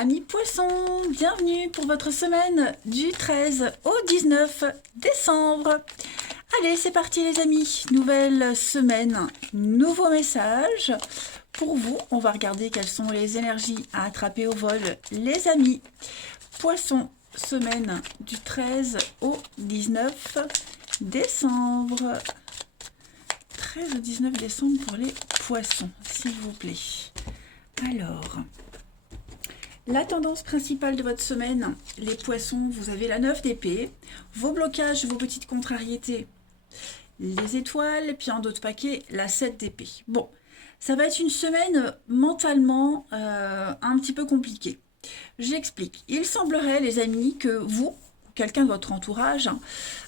Amis poissons, bienvenue pour votre semaine du 13 au 19 décembre. Allez, c'est parti les amis, nouvelle semaine, nouveau message. Pour vous, on va regarder quelles sont les énergies à attraper au vol, les amis. Poissons, semaine du 13 au 19 décembre. 13 au 19 décembre pour les poissons, s'il vous plaît. Alors... la tendance principale de votre semaine, les poissons, vous avez la 9 d'épée, vos blocages, vos petites contrariétés, les étoiles, puis en d'autres paquets, la 7 d'épée. Bon, ça va être une semaine mentalement un petit peu compliquée. J'explique. Il semblerait, les amis, que vous, quelqu'un de votre entourage,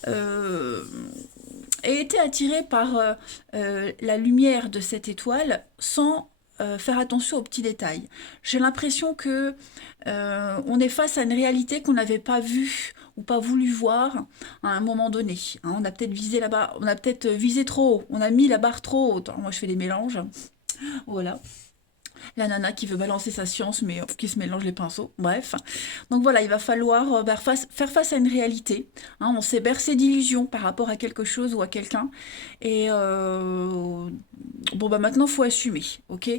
ait été attiré par la lumière de cette étoile sans faire attention aux petits détails. J'ai l'impression que on est face à une réalité qu'on n'avait pas vue ou pas voulu voir à un moment donné. Hein, on a peut-être visé là-bas, on a peut-être visé trop haut, on a mis la barre trop haute. Alors, moi, je fais des mélanges. Voilà. La nana qui veut balancer sa science, mais qui se mélange les pinceaux. Bref. Donc voilà, il va falloir faire face à une réalité. Hein, on s'est bercé d'illusions par rapport à quelque chose ou à quelqu'un. Et bon, bah maintenant, il faut assumer. Ok.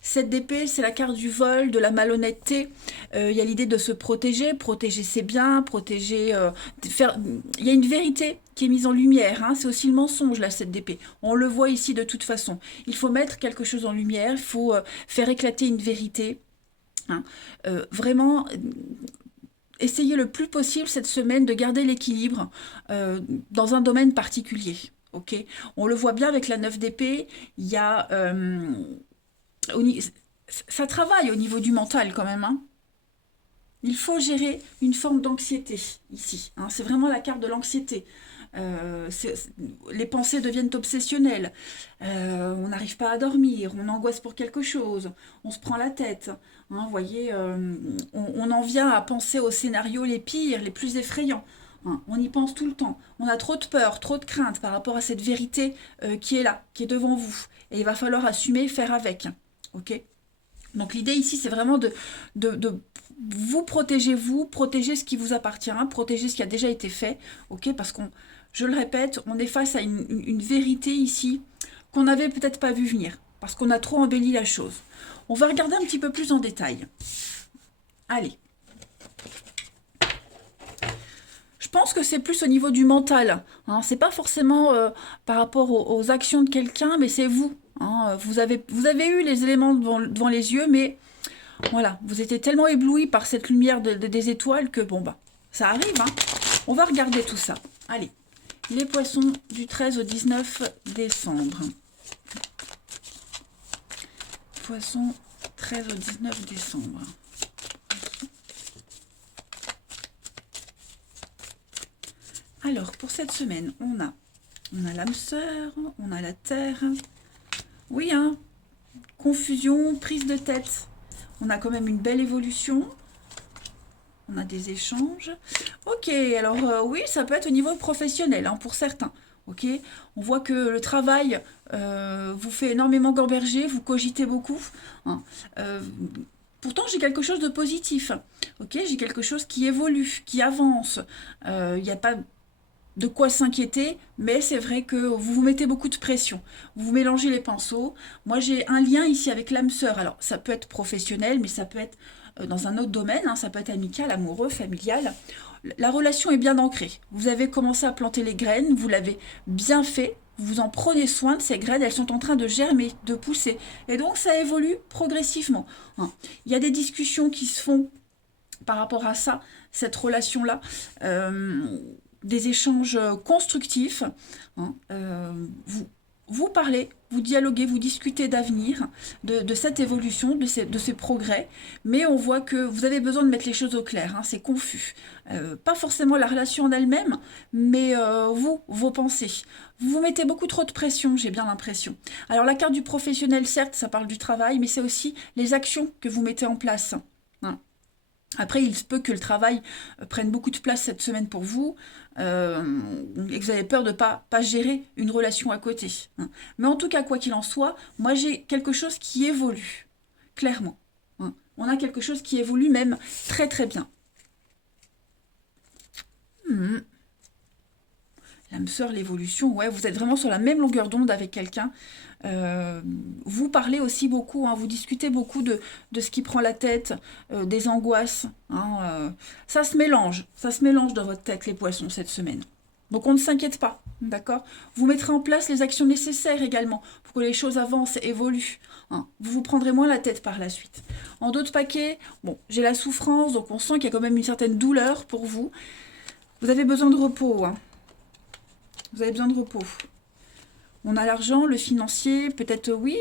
Cette d'épée, c'est la carte du vol, de la malhonnêteté. Il y a l'idée de se protéger. Protéger ses biens, protéger... Il y a une vérité qui est mise en lumière. Hein, c'est aussi le mensonge, là, cette d'épée. On le voit ici de toute façon. Il faut mettre quelque chose en lumière. Il faut faire éclater une vérité. Hein. Vraiment... essayez le plus possible cette semaine de garder l'équilibre dans un domaine particulier. Ok, on le voit bien avec la 9 d'épée, il y a ça travaille au niveau du mental quand même. Hein. Il faut gérer une forme d'anxiété ici. Hein. C'est vraiment la carte de l'anxiété. Les pensées deviennent obsessionnelles. On n'arrive pas à dormir, on angoisse pour quelque chose, on se prend la tête. Hein, vous voyez, on en vient à penser aux scénarios les pires, les plus effrayants. Hein, on y pense tout le temps. On a trop de peur, trop de crainte par rapport à cette vérité qui est là, qui est devant vous. Et il va falloir assumer, faire avec. Ok ? Donc l'idée ici, c'est vraiment de vous, protéger ce qui vous appartient, protéger ce qui a déjà été fait, ok? Parce qu'on, je le répète, on est face à une vérité ici qu'on n'avait peut-être pas vu venir, parce qu'on a trop embelli la chose. On va regarder un petit peu plus en détail. Allez. Je pense que c'est plus au niveau du mental. Hein. C'est pas forcément par rapport aux actions de quelqu'un, mais c'est vous. Hein. Vous avez eu les éléments devant les yeux, mais voilà, vous étiez tellement ébloui par cette lumière des étoiles que bon bah, ça arrive. Hein. On va regarder tout ça. Allez, les poissons du 13 au 19 décembre. Poissons 13 au 19 décembre. Alors, pour cette semaine, on a l'âme sœur, on a la terre. Oui, hein, confusion, prise de tête. On a quand même une belle évolution. On a des échanges. Ok, alors oui, ça peut être au niveau professionnel, hein, pour certains. Ok, on voit que le travail vous fait énormément gamberger, vous cogitez beaucoup. Hein. Pourtant, j'ai quelque chose de positif. Ok, j'ai quelque chose qui évolue, qui avance. Il n'y a pas de quoi s'inquiéter, mais c'est vrai que vous vous mettez beaucoup de pression. Vous vous mélangez les pinceaux. Moi, j'ai un lien ici avec l'âme sœur. Alors, ça peut être professionnel, mais ça peut être dans un autre domaine. Hein, ça peut être amical, amoureux, familial. La relation est bien ancrée. Vous avez commencé à planter les graines, vous l'avez bien fait. Vous en prenez soin de ces graines, elles sont en train de germer, de pousser. Et donc, ça évolue progressivement. Hein. Il y a des discussions qui se font par rapport à ça, cette relation-là. Des échanges constructifs. Hein, vous parlez, vous dialoguez, vous discutez d'avenir, de cette évolution, de ces progrès, mais on voit que vous avez besoin de mettre les choses au clair, hein, c'est confus. Pas forcément la relation en elle-même, mais vos pensées. Vous vous mettez beaucoup trop de pression, j'ai bien l'impression. Alors la carte du professionnel, certes, ça parle du travail, mais c'est aussi les actions que vous mettez en place. Hein. Après, il se peut que le travail prenne beaucoup de place cette semaine pour vous et que vous avez peur de ne pas gérer une relation à côté. Hein. Mais en tout cas, quoi qu'il en soit, moi j'ai quelque chose qui évolue, clairement. Hein. on a quelque chose qui évolue même très très bien. L'âme sœur, l'évolution, ouais, vous êtes vraiment sur la même longueur d'onde avec quelqu'un. Vous parlez aussi beaucoup, hein, vous discutez beaucoup de ce qui prend la tête, des angoisses. Hein, ça se mélange dans votre tête, les poissons, cette semaine. Donc on ne s'inquiète pas, d'accord? Vous mettrez en place les actions nécessaires également pour que les choses avancent, évoluent. Hein. Vous vous prendrez moins la tête par la suite. En d'autres paquets, bon, j'ai la souffrance, donc on sent qu'il y a quand même une certaine douleur pour vous. Vous avez besoin de repos, hein. Vous avez besoin de repos. On a l'argent, le financier, peut-être oui.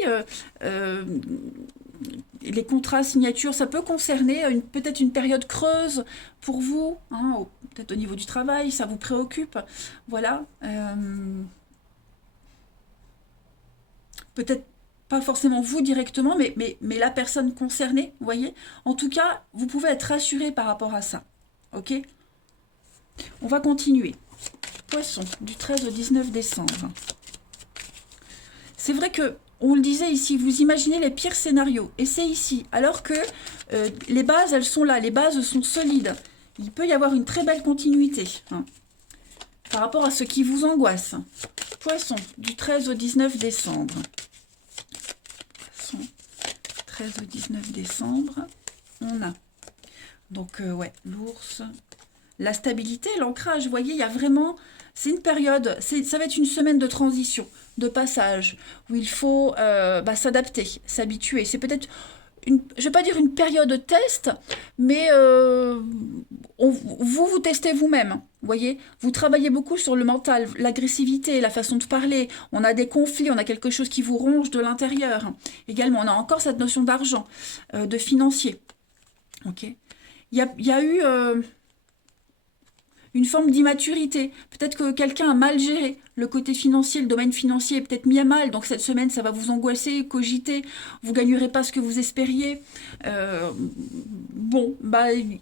Les contrats, signatures, ça peut concerner peut-être une période creuse pour vous, hein, peut-être au niveau du travail, ça vous préoccupe. Voilà. Peut-être pas forcément vous directement, mais la personne concernée, vous voyez. En tout cas, vous pouvez être rassuré par rapport à ça. Ok? On va continuer. Poisson, du 13 au 19 décembre. C'est vrai que, on le disait ici, vous imaginez les pires scénarios. Et c'est ici. Alors que les bases, elles sont là. Les bases sont solides. Il peut y avoir une très belle continuité. Hein, par rapport à ce qui vous angoisse. Poisson, du 13 au 19 décembre. Poisson, 13 au 19 décembre. On a. Donc, ouais, l'ours. La stabilité, l'ancrage. Vous voyez, il y a vraiment... C'est une période, ça va être une semaine de transition, de passage, où il faut s'adapter, s'habituer. C'est peut-être, je ne vais pas dire une période de test, mais vous testez vous-même. Vous voyez, vous travaillez beaucoup sur le mental, l'agressivité, la façon de parler. On a des conflits, on a quelque chose qui vous ronge de l'intérieur. Également, on a encore cette notion d'argent, de financier. Ok. Il y a eu... une forme d'immaturité. Peut-être que quelqu'un a mal géré le côté financier, le domaine financier est peut-être mis à mal. Donc cette semaine, ça va vous angoisser, cogiter. Vous ne gagnerez pas ce que vous espériez.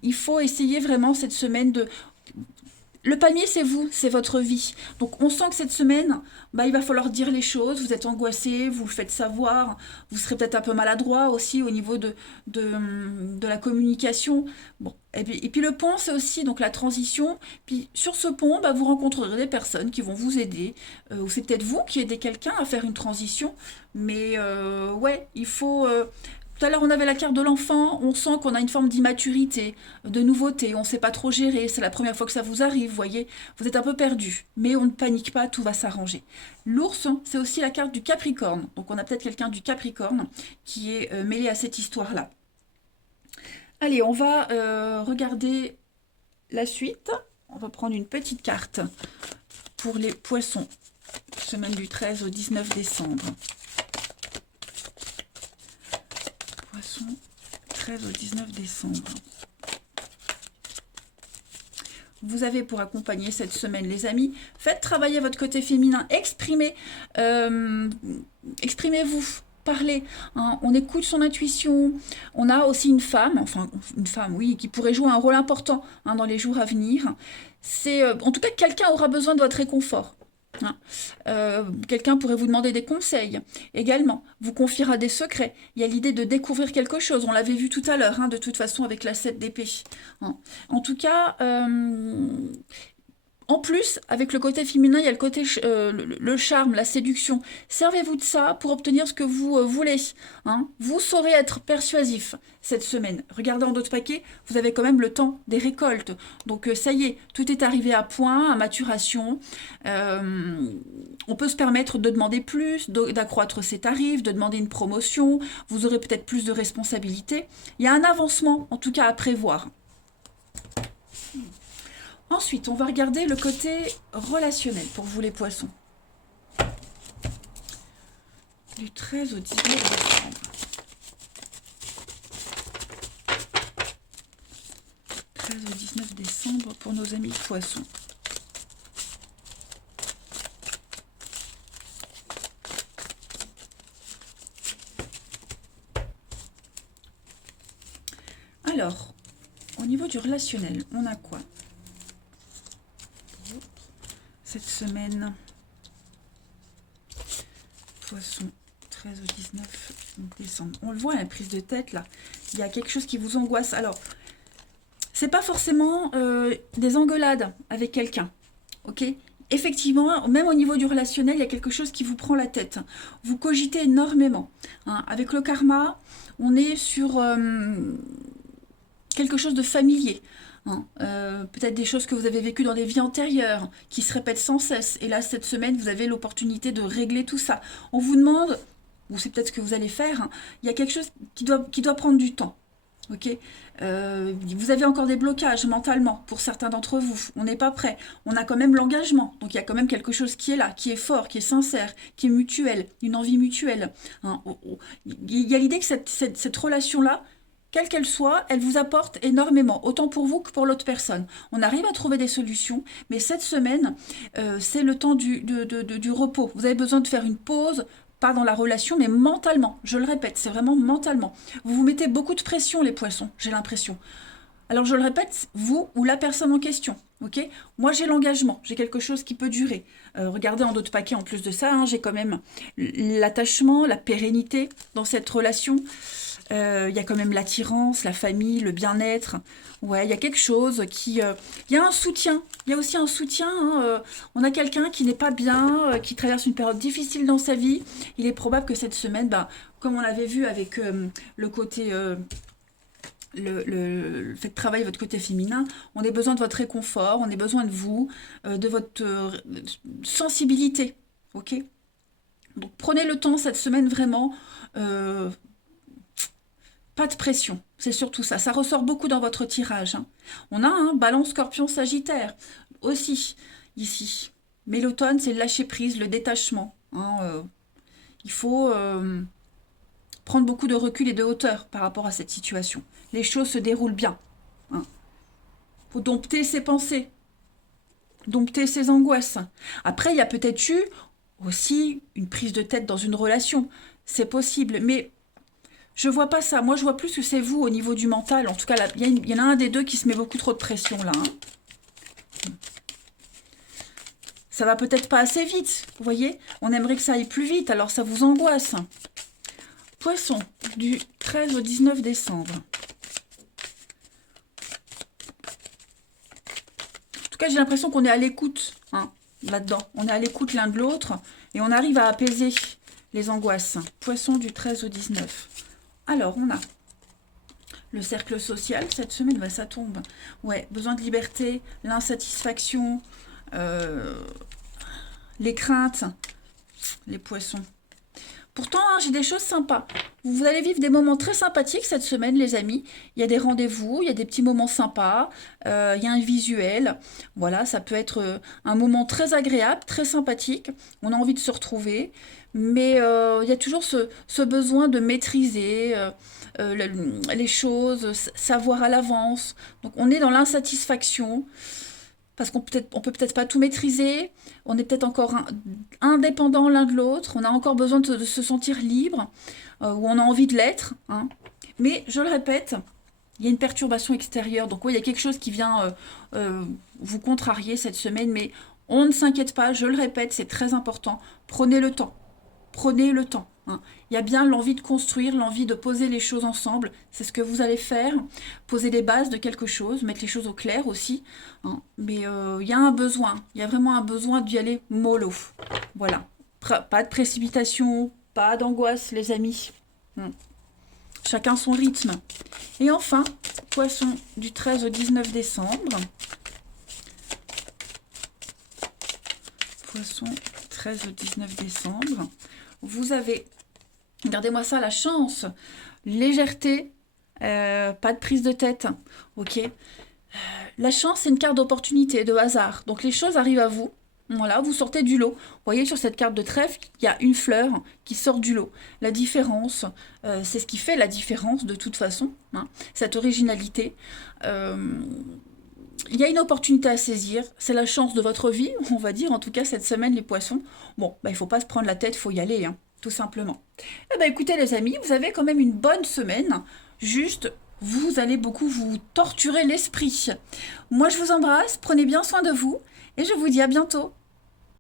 Il faut essayer vraiment cette semaine de... Le palmier, c'est vous, c'est votre vie. Donc on sent que cette semaine, il va falloir dire les choses. Vous êtes angoissé, vous le faites savoir. Vous serez peut-être un peu maladroit aussi au niveau de la communication. Bon. Et puis le pont, c'est aussi donc la transition. Puis sur ce pont, vous rencontrerez des personnes qui vont vous aider. Ou c'est peut-être vous qui aidez quelqu'un à faire une transition. Mais ouais, il faut... Tout à l'heure, on avait la carte de l'enfant, on sent qu'on a une forme d'immaturité, de nouveauté, on ne sait pas trop gérer, c'est la première fois que ça vous arrive, vous voyez, vous êtes un peu perdu, mais on ne panique pas, tout va s'arranger. L'ours, c'est aussi la carte du Capricorne, donc on a peut-être quelqu'un du Capricorne qui est mêlé à cette histoire-là. Allez, on va regarder la suite, on va prendre une petite carte pour les poissons, semaine du 13 au 19 décembre. Poisson, 13 au 19 décembre. Vous avez pour accompagner cette semaine, les amis, faites travailler votre côté féminin, exprimez-vous, parlez, hein, on écoute son intuition. On a aussi une femme, oui, qui pourrait jouer un rôle important hein, dans les jours à venir. En tout cas, quelqu'un aura besoin de votre réconfort. Hein. Quelqu'un pourrait vous demander des conseils également, vous confiera des secrets. Il y a l'idée de découvrir quelque chose, on l'avait vu tout à l'heure, hein, de toute façon avec la 7 d'épée. Hein. En tout cas, en plus, avec le côté féminin, il y a le côté le charme, la séduction. Servez-vous de ça pour obtenir ce que vous voulez. Hein. Vous saurez être persuasif cette semaine. Regardez en d'autres paquets, vous avez quand même le temps des récoltes. Donc ça y est, tout est arrivé à point, à maturation. On peut se permettre de demander plus, d'accroître ses tarifs, de demander une promotion. Vous aurez peut-être plus de responsabilités. Il y a un avancement, en tout cas, à prévoir. Ensuite, on va regarder le côté relationnel pour vous les poissons. Du 13 au 19 décembre. 13 au 19 décembre pour nos amis poissons. Alors, au niveau du relationnel, on a quoi ? Cette semaine, poisson, 13 au 19 Donc, décembre. On le voit, la prise de tête, là. Il y a quelque chose qui vous angoisse. Alors, c'est pas forcément des engueulades avec quelqu'un, ok? Effectivement, même au niveau du relationnel, il y a quelque chose qui vous prend la tête. Vous cogitez énormément, hein. Avec le karma, on est sur quelque chose de familier, hein. Peut-être des choses que vous avez vécues dans des vies antérieures, qui se répètent sans cesse. Et là, cette semaine, vous avez l'opportunité de régler tout ça. On vous demande, ou c'est peut-être ce que vous allez faire, hein, il y a quelque chose qui doit prendre du temps. Ok, vous avez encore des blocages mentalement pour certains d'entre vous. On n'est pas prêt. On a quand même l'engagement. Donc il y a quand même quelque chose qui est là, qui est fort, qui est sincère, qui est mutuel, une envie mutuelle, hein. Il y a l'idée que cette relation-là, quelle qu'elle soit, elle vous apporte énormément, autant pour vous que pour l'autre personne. On arrive à trouver des solutions, mais cette semaine, c'est le temps du repos. Vous avez besoin de faire une pause, pas dans la relation, mais mentalement. Je le répète, c'est vraiment mentalement. Vous vous mettez beaucoup de pression, les poissons, j'ai l'impression. Alors je le répète, vous ou la personne en question, ok? Moi j'ai l'engagement, j'ai quelque chose qui peut durer. Regardez en d'autres paquets en plus de ça, hein, j'ai quand même l'attachement, la pérennité dans cette relation. Il y a quand même l'attirance, la famille, le bien-être. Ouais, il y a quelque chose qui... il y a un soutien. Il y a aussi un soutien, hein, on a quelqu'un qui n'est pas bien, qui traverse une période difficile dans sa vie. Il est probable que cette semaine, bah, comme on l'avait vu avec le côté... le fait de travailler votre côté féminin, on a besoin de votre réconfort, on a besoin de vous, de votre sensibilité. Ok? Donc prenez le temps cette semaine vraiment... pas de pression, c'est surtout ça. Ça ressort beaucoup dans votre tirage, hein. On a un Balance, Scorpion, Sagittaire aussi ici. Mais l'automne, c'est le lâcher prise, le détachement, hein. Il faut prendre beaucoup de recul et de hauteur par rapport à cette situation. Les choses se déroulent bien, hein. Faut dompter ses pensées, dompter ses angoisses. Après, il y a peut-être eu aussi une prise de tête dans une relation. C'est possible, mais je vois pas ça. Moi, je vois plus que c'est vous au niveau du mental. En tout cas, il y en a un des deux qui se met beaucoup trop de pression là, hein. Ça va peut-être pas assez vite, vous voyez? On aimerait que ça aille plus vite, alors ça vous angoisse. Poisson, du 13 au 19 décembre. En tout cas, j'ai l'impression qu'on est à l'écoute, hein, là-dedans. On est à l'écoute l'un de l'autre et on arrive à apaiser les angoisses. Poisson, du 13 au 19. Alors, on a le cercle social. Cette semaine, bah, ça tombe. Ouais, besoin de liberté, l'insatisfaction, les craintes, les poissons. Pourtant, hein, j'ai des choses sympas. Vous allez vivre des moments très sympathiques cette semaine, les amis. Il y a des rendez-vous, il y a des petits moments sympas, il y a un visuel. Voilà, ça peut être un moment très agréable, très sympathique. On a envie de se retrouver. Mais il y a toujours ce besoin de maîtriser les choses, savoir à l'avance. Donc on est dans l'insatisfaction parce on peut peut-être pas tout maîtriser, on est peut-être encore indépendant l'un de l'autre, on a encore besoin de se sentir libre, ou on a envie de l'être, hein. Mais je le répète, il y a une perturbation extérieure, donc oui, il y a quelque chose qui vient vous contrarier cette semaine, mais on ne s'inquiète pas, je le répète, c'est très important, prenez le temps. Prenez le temps, hein. Il y a bien l'envie de construire, l'envie de poser les choses ensemble. C'est ce que vous allez faire. Poser les bases de quelque chose, mettre les choses au clair aussi, hein. Mais il y a un besoin. Il y a vraiment un besoin d'y aller mollo. Voilà. Pas de précipitation, pas d'angoisse, les amis. Chacun son rythme. Et enfin, poisson du 13 au 19 décembre. Poisson 13 au 19 décembre. Vous avez, regardez-moi ça, la chance, légèreté, pas de prise de tête, ok. La chance, c'est une carte d'opportunité, de hasard. Donc les choses arrivent à vous. Voilà, vous sortez du lot. Vous voyez sur cette carte de trèfle, il y a une fleur qui sort du lot. La différence, c'est ce qui fait la différence de toute façon, hein, cette originalité. Il y a une opportunité à saisir, c'est la chance de votre vie, on va dire, en tout cas cette semaine les poissons. Bon, bah, il ne faut pas se prendre la tête, il faut y aller, hein, tout simplement. Eh ben, écoutez les amis, vous avez quand même une bonne semaine, juste vous allez beaucoup vous torturer l'esprit. Moi je vous embrasse, prenez bien soin de vous et je vous dis à bientôt.